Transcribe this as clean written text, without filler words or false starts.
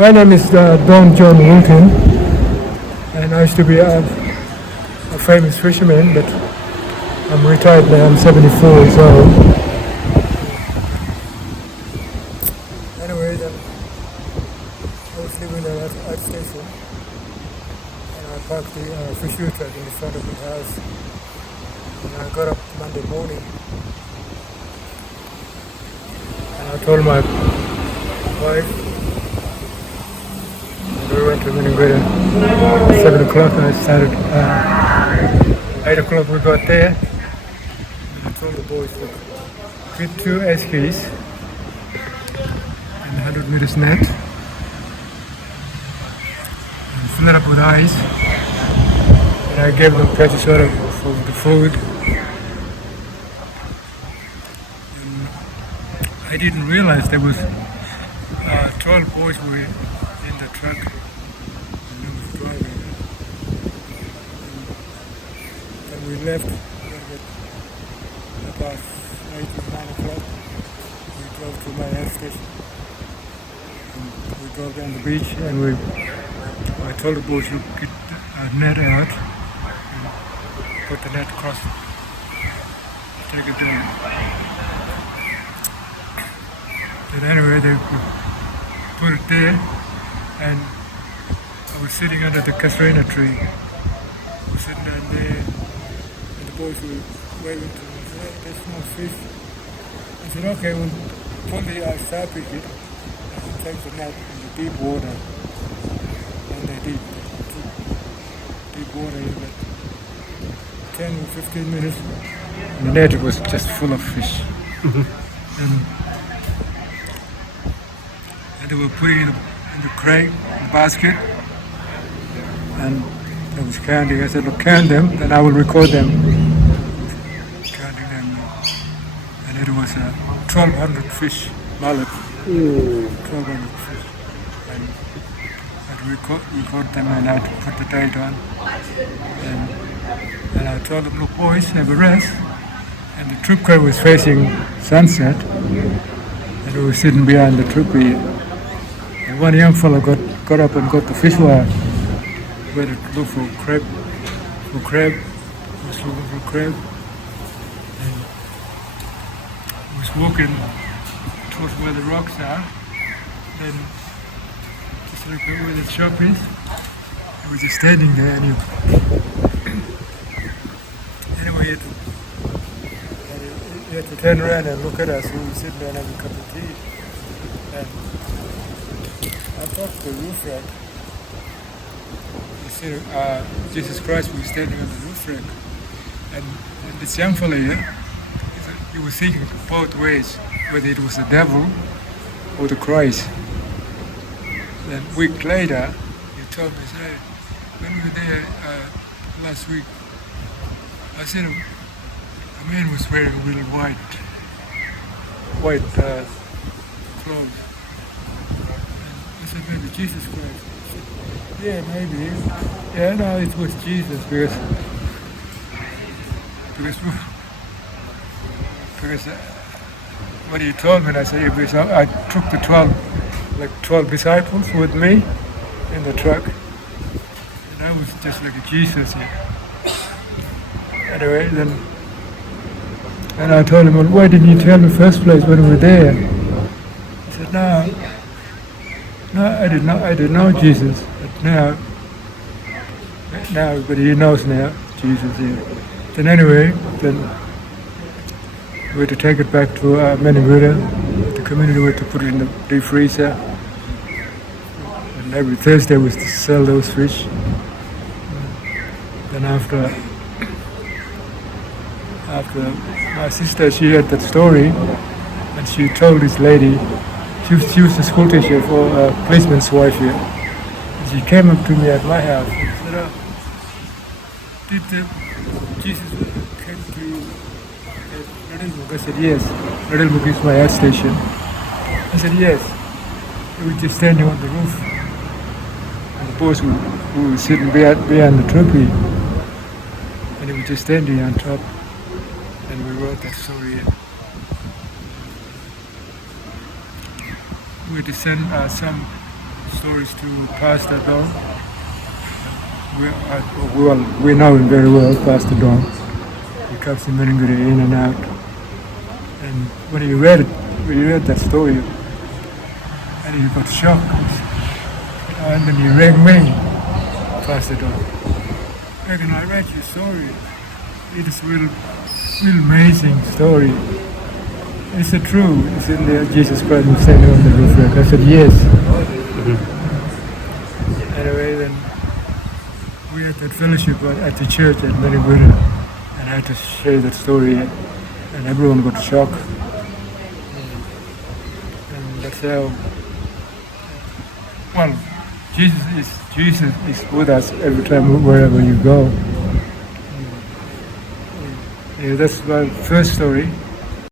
My name is Don John Wilton, and I used to be a famous fisherman, but I'm retired now. I'm 74 years old. Anyway, then I was living at a station, and I parked the fishery truck in the front of the house. And I got up Monday morning, and I told my wife. We went to Minnetonka 7 o'clock, and I started 8 o'clock. We got there, and I told the boys, look, get 2 eskies and 100 meters net, and fill it up with ice. And I gave them plenty sort of for the food. And I didn't realize there was 12 boys were in the truck. Driving. And we left about 8 or 9 o'clock. We drove to my air station. And we drove down the beach, and I told the boys to get a net out and put the net across, take it down. But anyway, they put it there, and I was sitting under the Casuarina tree. I was sitting down there, and the boys were waving to me. They said, there's no fish. I said, okay, we'll pull the starfish it and take the net in the deep water. And they did. Deep water in about 10 or 15 minutes. And the net was just full of fish. and they were putting it in the crate, the basket. And I was counting. I said, look, count them, then I will record them. Counting them. And it was 1,200 fish, mullet. 1,200 fish. And I'd record them, and I'd put the date on. And I told them, look, boys, have a rest. And the troop car was facing sunset. And we were sitting behind the troopy. And one young fellow got up and got the fish wire. Went to look for crab. Was looking for crab, and was walking towards where the rocks are. Then just look at where the shop is. I was just standing there, and anyway, he had to turn around and look at us. We were sitting there and having a cup of tea, and I thought the roof rack. Jesus Christ was standing on the roof rack, and this young fellow here, he was thinking both ways, whether it was the devil or the Christ. Then a week later, he told me, hey, when we were there last week, I said a man was wearing a little white clothes. And I said, maybe Jesus Christ. Yeah, maybe. Yeah, no, it was Jesus because when he told me, I said, because I took the 12 disciples with me in the truck, and I was just like a Jesus here. Anyway, and I told him, well, why didn't you tell me first place when we were there? He said, no, I didn't know Jesus. Now, but he knows now, Jesus. Yeah. Then anyway, we had to take it back to Minnetonka. The community had to put it in the deep freezer. And every Thursday was to sell those fish. Then after my sister, she heard that story, and she told this lady. She was a school teacher for a policeman's wife here. She came up to me at my house and said, did Jesus came to you at Redilbuk? I said, yes. Redilbuk is my air station. I said, yes. We were just standing on the roof. And the boys were sitting behind the trophy. And he was just standing on top. And we wrote that story in. We had to send some stories to Pastor Don. We know him very well, Pastor Don. He comes to Meninguri in and out. And when he read that story, and he got shocked, and then he rang me, Pastor Don. Regan, I read your story. It is real amazing story. Is it true? Is it Jesus Christ who standing on the roof? I said yes. Anyway, then we had that fellowship at the church at Meninguri, and I had to share that story, and everyone got shocked. And that's how. Well, Jesus is with us every time wherever you go. Yeah, that's my first story.